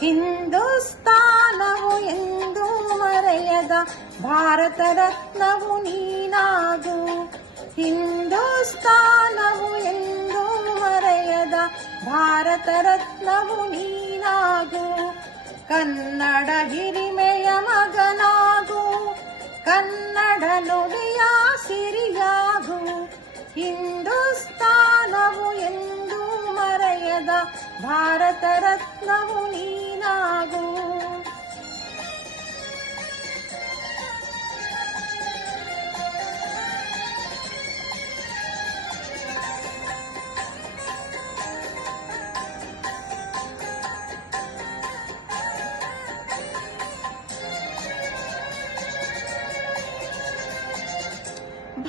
ಹಿಂದೂಸ್ತಾನವು ಎಂದೂ ಮರೆಯದ ಭಾರತ ರತ್ನವು ನೀನಾಗು. ಹಿಂದೂಸ್ತಾನವು ಎಂದೂ ಮರೆಯದ ಭಾರತ ರತ್ನವು ನೀನಾಗು. ಕನ್ನಡ ಹಿರಿಮೆಯ ಮಗನಾಗು, ಕನ್ನಡ ನುಡಿಯ ಸಿರಿಯಾಗು. ಹಿಂದೂಸ್ತಾನವು ಎಂದೂ ಮರೆಯದ ಭಾರತ ರತ್ನವು ನೀನಾಗು.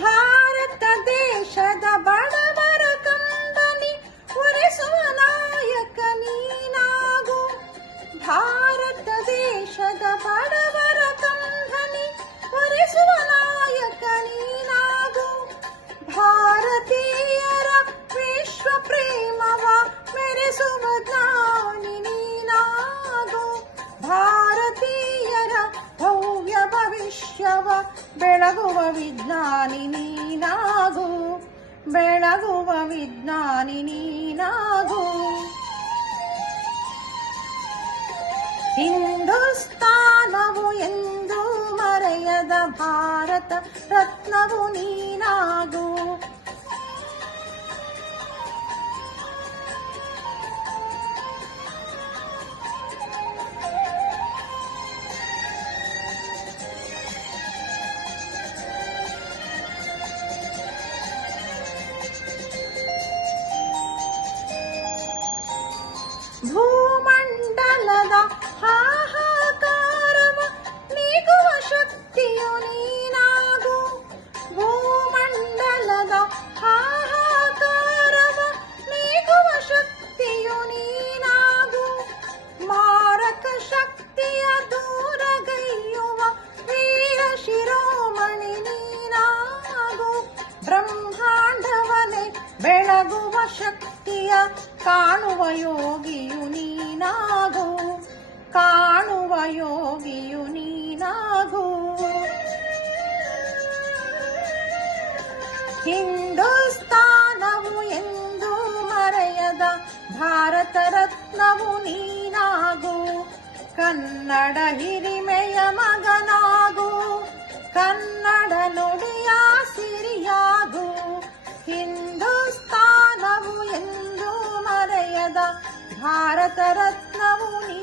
ಭಾರತ ದೇಶದ ಬಡವರ ಕಂಬನಿ ಒರೆಸುವ ನಾಯಕ ನೀನಾಗು. ಭಾರತ ದೇಶದ ಬಡವರ ಕಂಬನಿ ಒರೆಸುವ ನಾಯಕ ನೀನಾಗು. ಭಾರತೀಯರ ವಿಶ್ವ ಪ್ರೇಮವ ಮೆರೆಸುವ ಜ್ಞಾನಿ ನೀನಾಗು. ಭಾರತೀಯರ ಭವ್ಯ ಭವಿಷ್ಯವ ಬೆಳಗುವ ವಿಜ್ಞಾನಿ ನೀನಾಗು. ಬೆಳಗುವ ವಿಜ್ಞಾನಿ ನೀನಾಗು. ಹಿಂದೂಸ್ತಾನವು ಎಂದೂ ಮರೆಯದ ಭಾರತ ರತ್ನವು ನೀನಾಗು. ಭೂಮಂಡಲದ ಹಾಹಾಕಾರವ ನೀಗುವ ಶಕ್ತಿಯು ನೀನಾಗು. ಭೂಮಂಡಲದ ಹಾಹಾಕಾರವ ನೀಗುವ ಶಕ್ತಿಯು ನೀನಾಗು. ಮಾರಕ ಶಕ್ತಿಯ ದೂರಗೈಯುವ ವೀರ ಶಿರೋಮಣಿ ನೀನಾಗು. ಬ್ರಹ್ಮಾಂಡವನೇ ಬೆಳಗುವ ಶಕ್ತಿಯ ಕಾಣುವ ಯೋಗಿಯು ನೀನಾಗು. ಕಾಣುವ ಯೋಗಿಯು ನೀನಾಗು. ಹಿಂದೂಸ್ತಾನವು ಎಂದೂ ಮರೆಯದ ಭಾರತ ರತ್ನವು ನೀನಾಗು. ಕನ್ನಡ ಹಿರಿಮೆಯ ಮಗನಾಗು, ಕನ್ನಡ ನುಡಿಯ ಸಿರಿಯಾಗು. ಹಿಂದೂಸ್ತಾನವು ಎಂದೂ ಮರೆಯದ ಭಾರತ ರತ್ನವು ನೀ